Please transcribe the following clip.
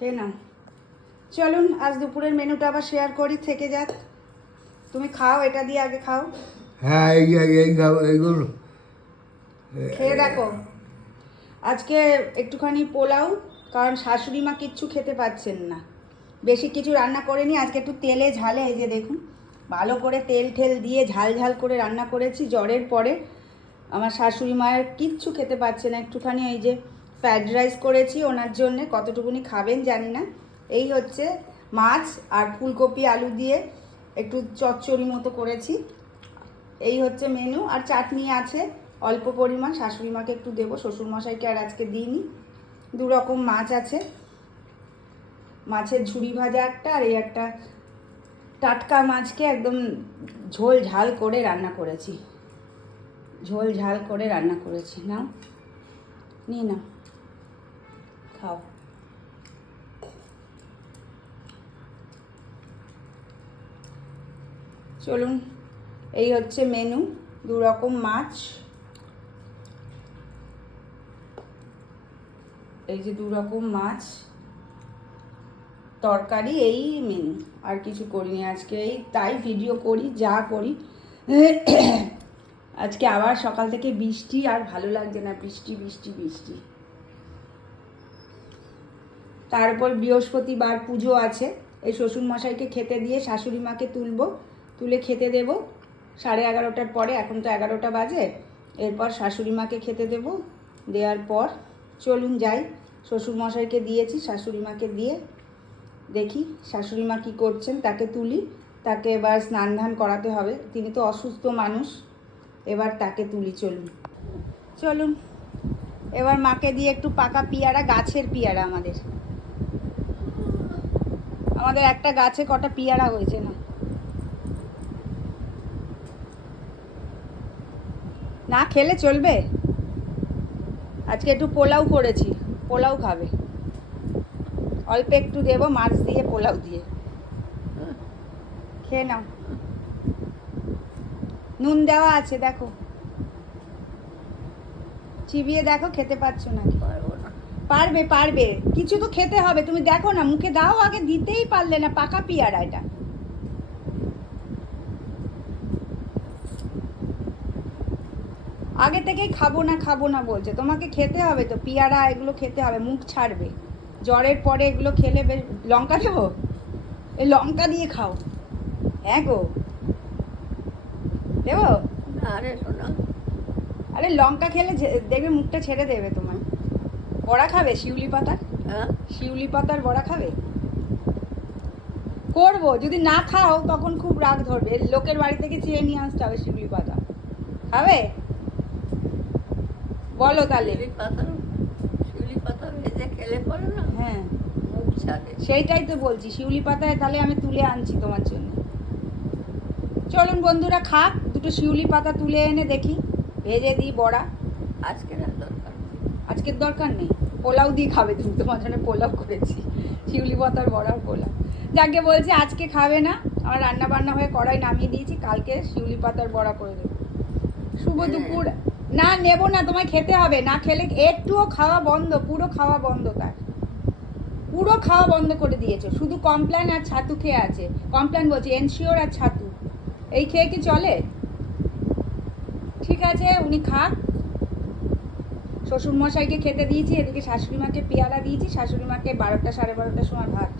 খেয়ে নাও চলুন আজ দুপুরের মেনুটা আবার শেয়ার করি থেকে যাক। তুমি খাও এটা দিয়ে আগে খাও। হ্যাঁ এই এই খাও- এইগুলো খেয়ে দেখো। আজকে একটুখানি পোলাও কারণ শাশুড়ি মা কিচ্ছু খেতে পাচ্ছেন না। বেশি কিছু রান্না করিনি আজকে একটু তেলে ঝালে এই যে দেখুন। ভালো করে তেল ঠেল দিয়ে ঝাল ঝাল করে রান্না করেছি জ্বরের পরে। আমার শাশুড়ি মায়ের কিচ্ছু খেতে পাচ্ছে না একটুখানি এই যে ফ্রাইড রাইস করেছি, ওনার জন্যে কতটুকুনি খাবেন জানি না। এই হচ্ছে মাছ আর ফুলকপি, আলু দিয়ে একটু চচ্চড়ি মতো করেছি। এই হচ্ছে মেনু আর চাটনি আছে, অল্প পরিমাণ, শাশুড়ি মাকে একটু দেবো, শ্বশুরমশাইকে আর আজকে দিইনি। দু রকম মাছ আছে। মাছের ঝুড়ি ভাজা একটা, আর এই একটা টাটকা মাছকে একদম ঝোল ঝাল করে রান্না করেছি। ঝোল ঝাল করে রান্না করেছি। নাও, নিয়ে নাও। খাও। চলুন, এই হচ্ছে মেনু দু রকম মাছ। এই যে দু রকম মাছ, তরকারি, এই মেনু আর কিছু করিনি আজকে, এই তাই ভিডিও করি, যা করি। আজকে আবার সকাল থেকে বৃষ্টি, আর ভালো লাগছে না, বৃষ্টি বৃষ্টি বৃষ্টি। তারপর বৃহস্পতিবার পুজো আছে। এই শ্বশুর মশাইকে খেতে দিয়ে শাশুড়ি মাকে তুলবো, তুলে খেতে দেব। সাড়ে এগারোটার পরে, এখন তো এগারোটা বাজে, এরপর শাশুড়ি মাকে খেতে দেব। দেওয়ার পর চলুন যাই। শ্বশুর মশাইকে দিয়েছি শাশুড়ি মাকে দিয়ে দেখি শাশুড়ি মা কী করছেন। তাকে তুলি, তাকে এবার স্নান ধান করাতে হবে। তিনি তো অসুস্থ মানুষ, এবার তাকে তুলি, চলুন। চলুন, এবার মাকে দিয়ে একটু পাকা পিয়ারা, গাছের পিয়ারা আমাদের। আমাদের একটা গাছে কটা পিয়ারা হয়েছে না? না খেলে চলবে? আজকে একটু পোলাও করেছি, পোলাও খাবে। অল্প একটু দেবো, মাছ দিয়ে, পোলাও দিয়ে। খেয়ে নাও। নুন দেওয়া আছে, দেখো। চিবিয়ে দেখো, খেতে পারছ নাকি? পারব পারবে। কিছু তো খেতে হবে। তুমি দেখো না মুখে দাও আগে দিতেই পারলে না পাকা পিয়ারা এটা আগে থেকেই খাব না খাব না বলছে। তোমাকে খেতে হবে তো পিয়ারা এগুলো খেতে হবে মুখ ছাড়বে। জ্বরের পরে এগুলো খেলে বেশ লঙ্কা দেবো? এই লঙ্কা দিয়ে খাও। হ্যাঁ গো। দেবো? আরে শোনা আরে লঙ্কা খেলে দেখবে মুখটা ছেড়ে দেবে তোমার। বড়া খাবে? শিউলি পাতা? হ্যাঁ। শিউলি পাতার বড়া খাবে? করব। যদি না খাও তখন খুব রাগ ধরবে। লোকের বাড়ি থেকে চেয়ে নিয়ে আসতে হবে শিউলি পাতা। খাবে? বলো তাহলে। শিউলি পাতা? ভেজে খেলে পরে না? হ্যাঁ। সেইটাই তো বলছি। শিউলি পাতায় তাহলে আমি তুলে আনছি তোমার জন্য। চলুন বন্ধুরা খাক। দুটো শিউলি পাতা তুলে এনে দেখি। ভেজে দিই বড়া। আজকে দরকার আজকের দরকার নেই? পোলাও দিয়ে খাবে তুমি তোমার জন্য পোলাও করেছি। শিউলি পাতার বড়ার পোলাও। যাকে বলছে আজকে খাবে না আমার রান্না বান্না হয়ে কড়াই নামিয়ে দিয়েছি কালকে শিউলি পাতার বড়া করে দেবো। শুভ হ্যাঁ। দুপুর। না নেব না তোমায় খেতে হবে। না খেলে একটুও খাওয়া বন্ধ পুরো খাওয়া বন্ধ তার। পুরো খাওয়া বন্ধ করে দিয়েছে। শুধু কমপ্ল্যান আর ছাতু খেয়ে আছে। কমপ্ল্যান বলছি এনশিওর আর ছাতু। এই খেয়ে কি চলে? ঠিক আছে উনি খাক। শ্বশুর মশাইকে খেতে দিয়েছি, এদিকে শাশুড়ি মাকে পেয়ারা দিয়েছি শাশুড়ি মাকে বারোটা সাড়ে বারোটার সময় ভাত।